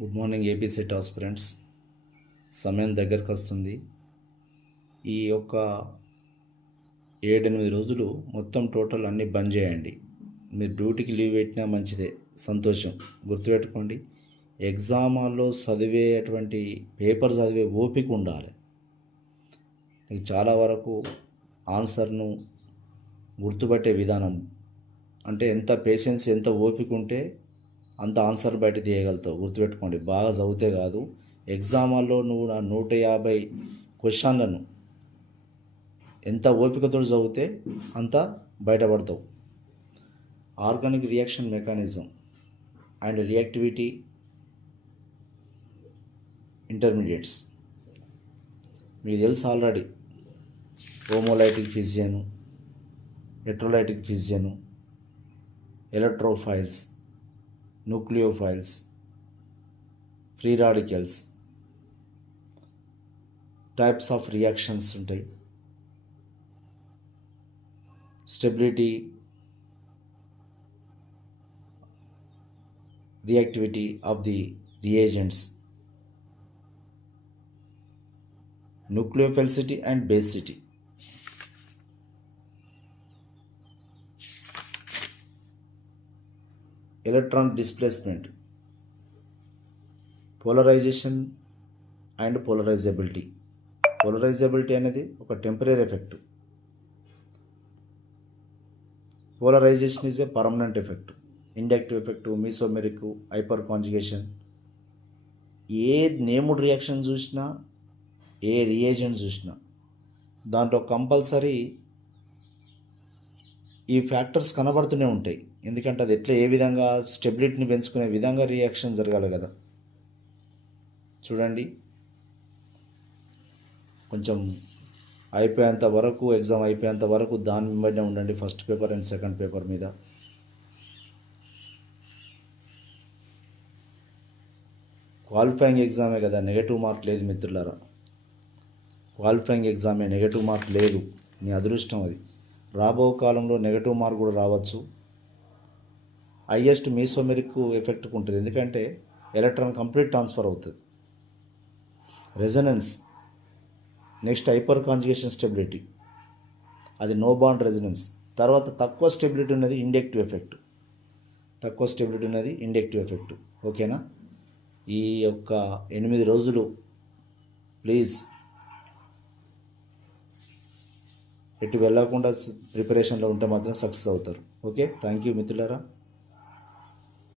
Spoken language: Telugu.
Good morning AP set aspirants. సమయం దగ్గరకు వస్తుంది. ఈ యొక్క 7-8 రోజులు మొత్తం టోటల్ అన్నీ బంద్ చేయండి. మీరు డ్యూటీకి లీవ్ పెట్టినా మంచిదే, సంతోషం. గుర్తుపెట్టుకోండి, ఎగ్జామ్ హాల్లో చదివేటువంటి పేపర్ చదివే ఓపిక ఉండాలి. మీకు చాలా వరకు ఆన్సర్ను గుర్తుపట్టే విధానం అంటే ఎంత పేషెన్స్, ఎంత ఓపిక ఉంటే అంత ఆన్సర్ బయట తీయగలుగుతావు. గుర్తుపెట్టుకోండి, బాగా చదివితే కాదు. ఎగ్జామ్ హాల్లో నువ్వు 150 క్వశ్చన్లను ఎంత ఓపికతో చదివితే అంత బయటపడతావు. Organic reaction mechanism and reactivity intermediates మీకు తెలుసు already. Homolytic fission, electrolytic fission, electrophiles, nucleophiles, free radicals, types of reactions ఉంటాయి. Stability, reactivity of the reagents, nucleophilicity and basicity. Electron displacement, polarization and polarizability. Polarizability అనేది ఒక temporary effect. Polarization is a permanent effect. Inductive effect, mesomeric, hyperconjugation. ఏ నేముడ్ రియాక్షన్ చూసినా, ఏ రియేజెంట్ చూసినా దాంట్లో కంపల్సరీ ఈ ఫ్యాక్టర్స్ కనబడుతూనే ఉంటాయి. ఎందుకంటే అది ఎట్లా, ఏ విధంగా స్టెబిలిటీని పెంచుకునే విధంగా రియాక్షన్ జరగాలి కదా. చూడండి, కొంచెం అయిపోయేంత వరకు, ఎగ్జామ్ అయిపోయేంత వరకు దాని మీదనే ఉండండి. First paper and second paper మీద. క్వాలిఫైయింగ్ ఎగ్జామే కదా, నెగటివ్ మార్క్ లేదు మిత్రులారా. క్వాలిఫైయింగ్ ఎగ్జామే, నెగటివ్ మార్క్ లేదు. నీ అదృష్టం అది. రాబో కాలంలో నెగటివ్ మార్క్ కూడా రావచ్చు. హైయెస్ట్ మీసోమెరిక్ ఎఫెక్ట్కి ఉంటుంది, ఎందుకంటే ఎలక్ట్రాన్ కంప్లీట్ ట్రాన్స్ఫర్ అవుతుంది. Resonance, next hyper conjugation stability, అది నో బాండ్ రెజొనెన్స్. తర్వాత తక్కువ స్టెబిలిటీ ఉన్నది ఇండక్టివ్ ఎఫెక్ట్. తక్కువ స్టెబిలిటీ ఉన్నది ఇండక్టివ్ ఎఫెక్ట్. ఓకేనా? ఈ యొక్క 8 రోజులు ప్లీజ్ ఎటు వెళ్ళకుండా ప్రిపరేషన్లో ఉంటే మాత్రం సక్సెస్ అవుతారు. ఓకే, థ్యాంక్ యూ మిత్రులారా.